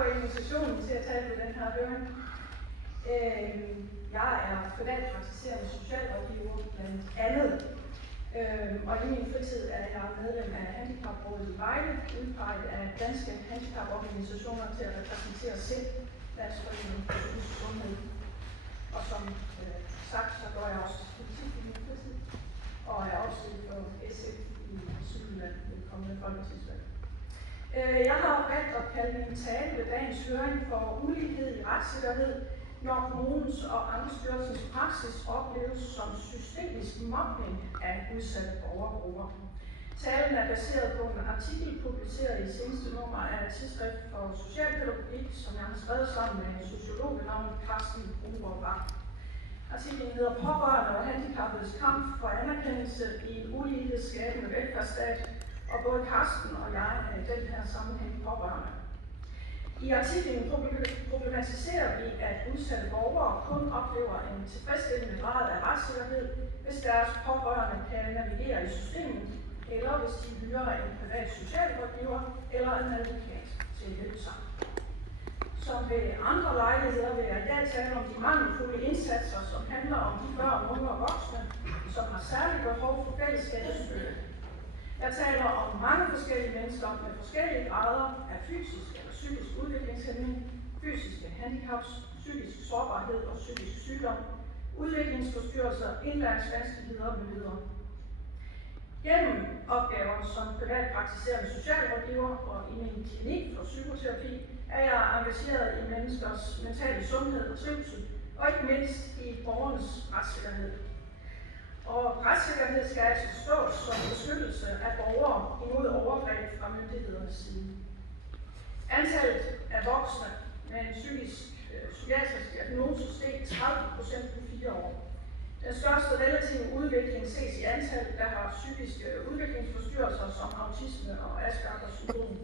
for invitationen til at tale ved den her høring. Jeg er privatpraktiserende socialrådgiver blandt andet, og i min fritid er jeg medlem af Handicaprådet i Vejle, udpeget af danske handicaporganisationer til at repræsentere SIND, Landsforeningen for Psykisk Sundhed. Og som sagt, så går jeg også politik i min fritid, og er også for SF i Sydjylland ved det kommende folketingsvalg. Jeg har valgt at kalde min tale ved dagens høring for ulighed i retssikkerhed, når kommunens og Ankestyrelsens praksis opleves som systemisk mobning af udsatte borgergrupper. Talen er baseret på en artikel publiceret i seneste nummer af Tidsskrift for Socialpædagogik, som jeg har skrevet sammen med en sociolog ved navn Carsten Bruborg. Artiklen hedder Pårørende og handicappedes kamp for anerkendelse i en ulighedsskabende velfærdsstat, og både Carsten og jeg er i den her sammenhæng pårørende. I artiklen problematiserer vi, at udsatte borgere kun oplever en tilfredsstillende grad af retssikkerhed, hvis deres pårørende kan navigere i systemet, eller hvis de hyrer en privat socialrådgiver eller en advokat til at hjælpe sig. Som ved andre lejligheder vil jeg i dag tale om de mangelfulde indsatser, som handler om de børn, unge og voksne, som har særligt behov for fællesskabets støtte. Jeg taler om mange forskellige mennesker med forskellige grader af fysisk eller psykisk udviklingshæmning, fysiske handicaps, psykisk sårbarhed og psykisk sygdom, udviklingsforstyrrelser, indlæringsvanskeligheder med. Gennem opgaver som privatpraktiserende socialrådgiver og i min klinik for psykoterapi er jeg engageret i menneskers mentale sundhed og trivsel, og ikke mindst i borgernes retssikkerhed. Og retssikkerhed skal altså forstås som beskyttelse af borgere imod overgreb fra myndighedernes side. Antallet af voksne med en psykiatrisk diagnose steg 30% på 4 år. Den største relative udvikling ses i antallet, der har psykiske udviklingsforstyrrelser som autisme og Aspergers syndrom.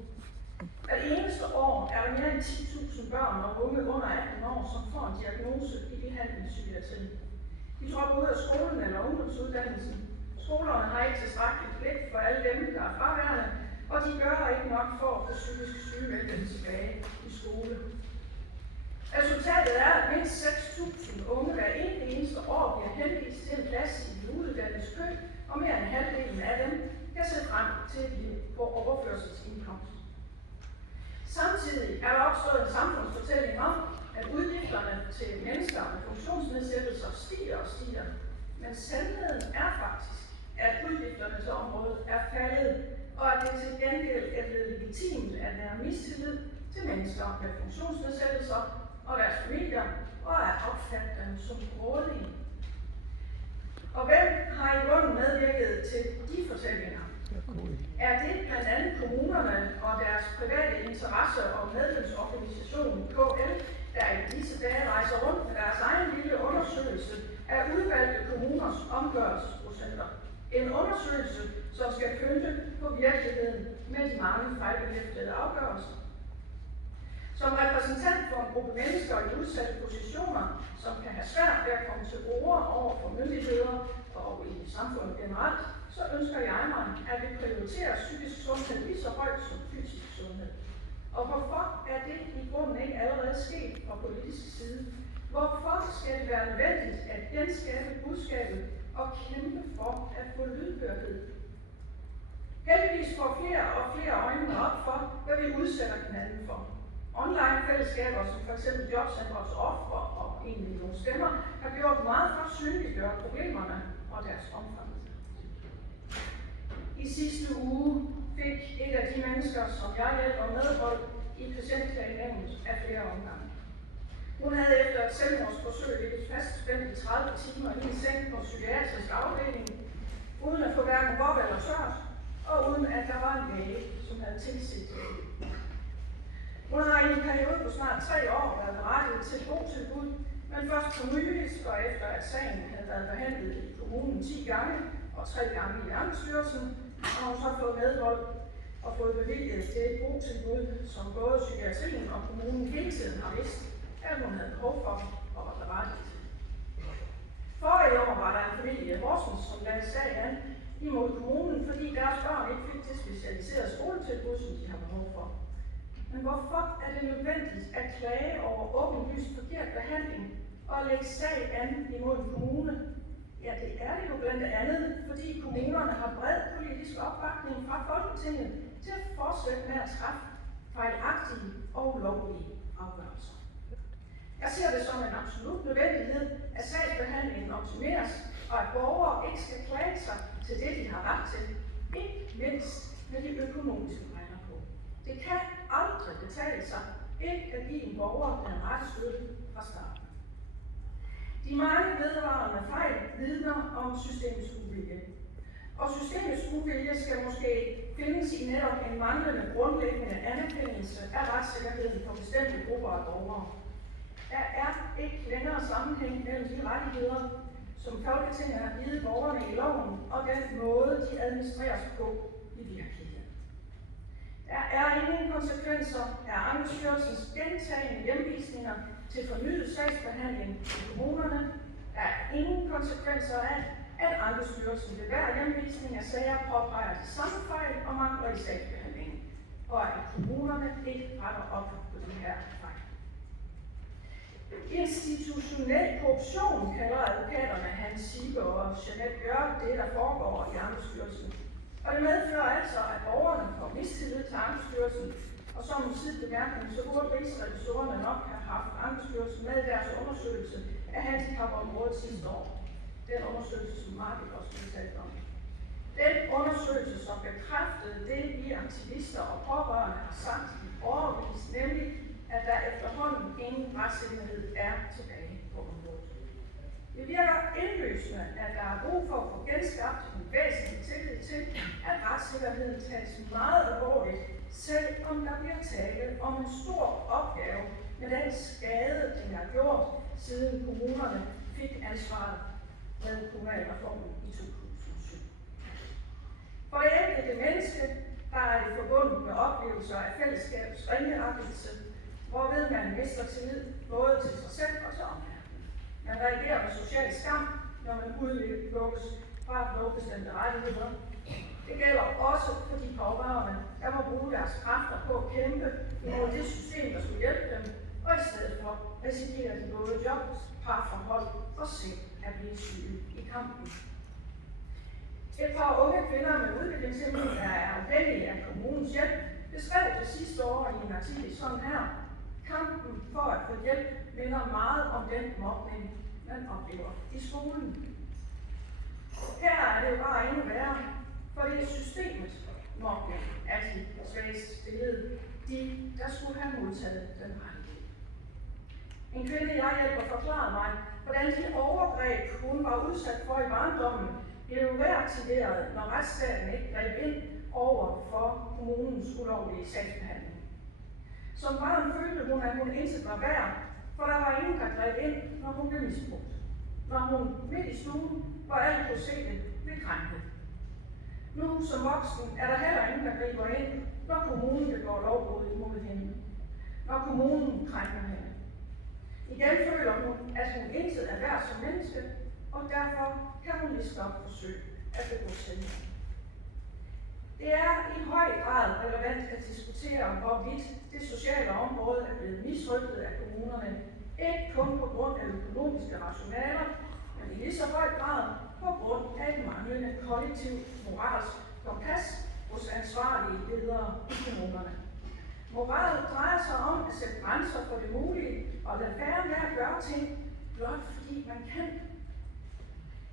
Hvert eneste år er der mere end 10.000 børn og unge under 18 år, som får en diagnose i behandlingspsykiatrien. De dropper ud af skolen eller ungdomsuddannelsen. Skolerne har ikke tilstrækkeligt blik for alle dem, der er fraværende, og de gør ikke nok for at få psykisk sygemeldte tilbage i skole. Resultatet er, at mindst 6.000 unge hver eneste år bliver henvist til en plads i de uddannedes kø, og mere end halvdelen af dem kan se frem til et liv på overførselsindkomst. Samtidig er der opstået en samfundsfortælling om, at udgifterne til mennesker med funktionsnedsættelser stiger og stiger. Men sandheden er faktisk, at udgifterne til området er faldet, og at det til gengæld er blevet legitimt at nære mistillid til mennesker med funktionsnedsættelser og deres familier, og at opfatte dem som grådige. Og hvem har i grunden medvirket til de fortællinger? Er det blandt andet kommunerne og deres private interesse- og medlemsorganisation KL, der i disse dage rejser rundt med deres egen lille undersøgelse af udvalgte kommuners omgørelsesprocenter? En undersøgelse, som skal pynte på virkeligheden med de mange fejlbehæftede afgørelser. Som repræsentant for en gruppe mennesker i udsatte positioner, som kan have svært ved at komme til ord over for myndigheder og i samfundet generelt, så ønsker jeg mig, at vi prioriterer psykisk sundhed lige så højt som fysisk sundhed. Og hvorfor er det i grunden ikke allerede sket fra politisk side? Hvorfor skal det være nødvendigt at genskabe budskabet og kæmpe for at få lydhørhed? Heldigvis får flere og flere øjnene op for, hvad vi udsætter hinanden for. Online-fællesskaber som f.eks. Jobcentrets ofre og 1 million stemmer har gjort meget for at synliggøre problemerne og deres omfang. I sidste uge fik et af de mennesker, som jeg hjælper medhold i patientklagenævnet af flere omgange. Hun havde efter et selvmordsforsøg ligget fastspændt i 30 timer i en seng på psykiatrisk afdeling, uden at få hverken vådt eller tørt, og uden at der var en læge, som havde tilset det. Hun har i en periode på snart 3 år været berettiget til et botilbud, men først for nylig, og efter at sagen havde været behandlet i kommunen 10 gange og 3 gange i Ankestyrelsen, har hun så fået medhold og fået bevilget til et botilbud, som både psykiatrien og kommunen hele tiden har vidst, at hun havde behov for og var berettiget til. Forrige år var der en familie i Horsens, som lagde sag an imod kommunen, fordi deres børn ikke fik det specialiserede skoletilbud, som de har behov for. Men hvorfor er det nødvendigt at klage over åbenlyst forkert behandling og lægge sag an imod en kommune? Ja, det er det jo blandt andet, fordi kommunerne har bred politisk opbakning fra Folketinget til at fortsætte med at træffe fejlagtige og ulovlige afgørelser. Jeg ser det som en absolut nødvendighed, at sagsbehandlingen optimeres, og at borgere ikke skal klage sig til det, de har ret til, ikke mindst med de økonomiske regner på. Det kan aldrig betale sig ikke at give en borger den rette støtte fra starten. De mange vedvarende fejl vidner om systemets uvilje. Og systemets uvilje skal måske findes i netop en manglende grundlæggende anerkendelse af retssikkerheden for bestemte grupper af borgere. Der er ikke længere sammenhæng mellem de rettigheder, som Folketinget har givet borgerne i loven, og den måde, de administreres på i virkeligheden. Der er ingen konsekvenser af Ankestyrelsens gentagne hjemvisninger til fornyet sagsbehandling i kommunerne. Der er ingen konsekvenser af, at Ankestyrelsen ved hver hjemvisning af sager påpeger de samme fejl og mangler i sagsbehandlingen, og at kommunerne ikke retter op på de her fejl. Institutionel korruption kalder advokaterne Hans Sibe og Jeanette Bjørk det, der foregår i Ankestyrelsen. Og det medfører altså, at borgerne får mistillid til Ankestyrelsen, og som en sidebemærkning, så burde rigsrevisorerne nok have haft Ankestyrelsen med i deres undersøgelse af handicapområdet sidste år. Den undersøgelse, som Margit også fortalte om. Den undersøgelse, som bekræftede det, vi aktivister og pårørende har sagt i årevis, nemlig at der efterhånden ingen retssikkerhed er tilbage på området. Det virker indlysende, at der er brug for at få genskabt en væsentlig tillid til, at retssikkerheden tages meget alvorligt, selvom der bliver tale om en stor opgave med den skade, den har gjort, siden kommunerne fik ansvaret med kommunalreformen i 2007. For det enkelte menneske, der er det forbundet med oplevelser af fællesskabets ringeagtelse, hvorved man mister tillid både til sig selv og til omverdenen. Man reagerer med social skam, når man udelukkes fra at få bestemte rettigheder. Det gælder også for de pårørende, der må bruge deres kræfter på at kæmpe imod det system, der skulle hjælpe dem, og i stedet for risikerer de både jobs, parforhold og selv at blive syge i kampen. Et par unge kvinder med udviklingshæmning, der er afhængige af kommunens hjælp, beskrev det sidste år i en artikel sådan her. Kampen for at få hjælp minder meget om den mobning, man oplever i skolen. Her er det jo bare endnu værre, for det er systemets mobning af de svagest stillede, de der skulle have modtaget den rettighed. En kvinde, jeg hjælper, forklarede mig, hvordan de overgreb, hun var udsat for i barndommen, blev reaktiveret, når retsstaten ikke greb ind over for kommunens ulovlige sagsbehandling. Som barn følte hun, at hun intet var værd, for der var ingen, der greb ind, når hun blev misbrugt. Når hun midt i stuen, hvor alle kunne se det, blev krænket. Nu som voksen er der heller ingen, der griber ind, når kommunen begår lovbrud imod hende. Når kommunen krænker hende. Igen føler hun, at hun intet er værd som menneske, og derfor kan hun lige så godt forsøge at begå selvmord. Det er i høj grad relevant at diskutere, hvorvidt det sociale område er blevet misrøgtet af kommunerne, ikke kun på grund af økonomiske rationaler, men i lige så høj grad på grund af et manglende kollektivt moralsk kompas hos ansvarlige ledere i kommunerne. Moral drejer sig om at sætte grænser for det mulige og lade være med at gøre ting, blot fordi man kan.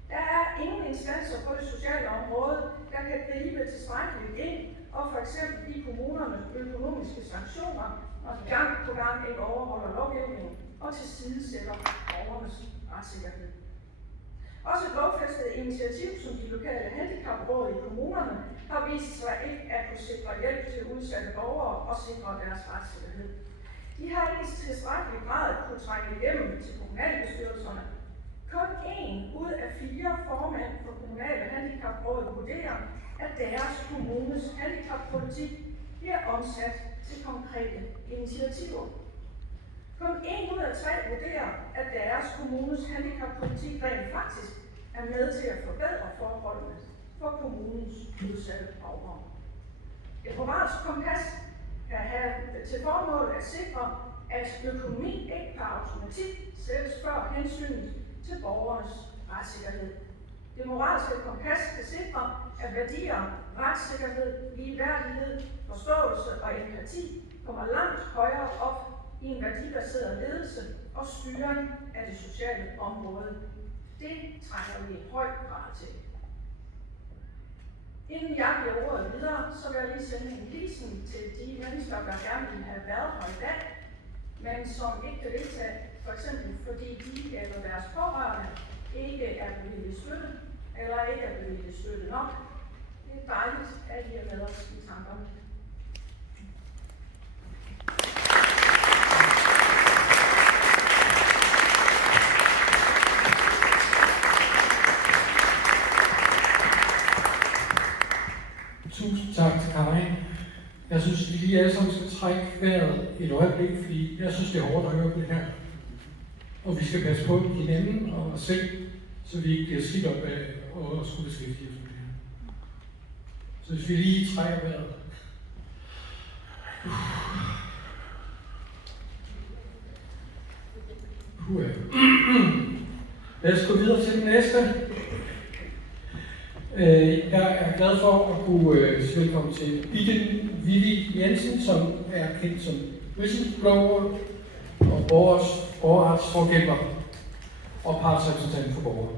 Der er ingen instanser på det sociale område, der kan gribe tilstrækkeligt ind og for eksempel give kommunerne økonomiske sanktioner, når de gang på gang ikke overholder lovgivningen og tilsidesætter borgernes retssikkerhed. Også et lovfæstet initiativ, som de lokale handicapråd i kommunerne har vist sig ikke at kunne sikre hjælp til udsatte borgere og sikre deres retssikkerhed. De har ikke i tilstrækkelig grad kunne trænge igennem til kommunalbestyrelserne. Kun 1 ud af 4 formænd for kommunale handicapråd vurderer, at deres kommunes handicappolitik bliver omsat til konkrete initiativer. Kun 1 ud af 3 vurderer, at deres kommunes handicappolitik rent faktisk er med til at forbedre forholdene for kommunens udsatte borgere. Et moralsk kompas have til formål at sikre, at økonomi ikke per automatik sættes før hensynet til borgernes retssikkerhed. Det moralske kompas kan sikre, at værdier, retssikkerhed, ligeværdighed, forståelse og empati kommer langt højere op i en værdibaseret ledelse og styring af det sociale område. Det trænger vi i høj grad til. Inden jeg giver ordet videre, så vil jeg lige sende en hilsen til de mennesker, der gerne vil have været her i dag, men som ikke kan deltage, f.eks. fordi de eller deres pårørende ikke er bevilget støtte, eller ikke er bevilget støtte nok. Det er dejligt, at I er med os i tankerne. Tusind tak til Karin. Jeg synes, vi lige alle sammen skal trække vejret et øjeblik, fordi jeg synes, det er hårdt at høre på det her. Og vi skal passe på hinanden og os selv, så vi ikke bliver slidt op af at skulle beskæftige os med det her. Så hvis vi lige trækker vejret. Lad os gå videre til den næste. Jeg er glad for at kunne sige velkommen til Bitten Vivi Jensen, som er kendt som whistleblower og borgerretsforkæmper og partsrepræsentant for borgere.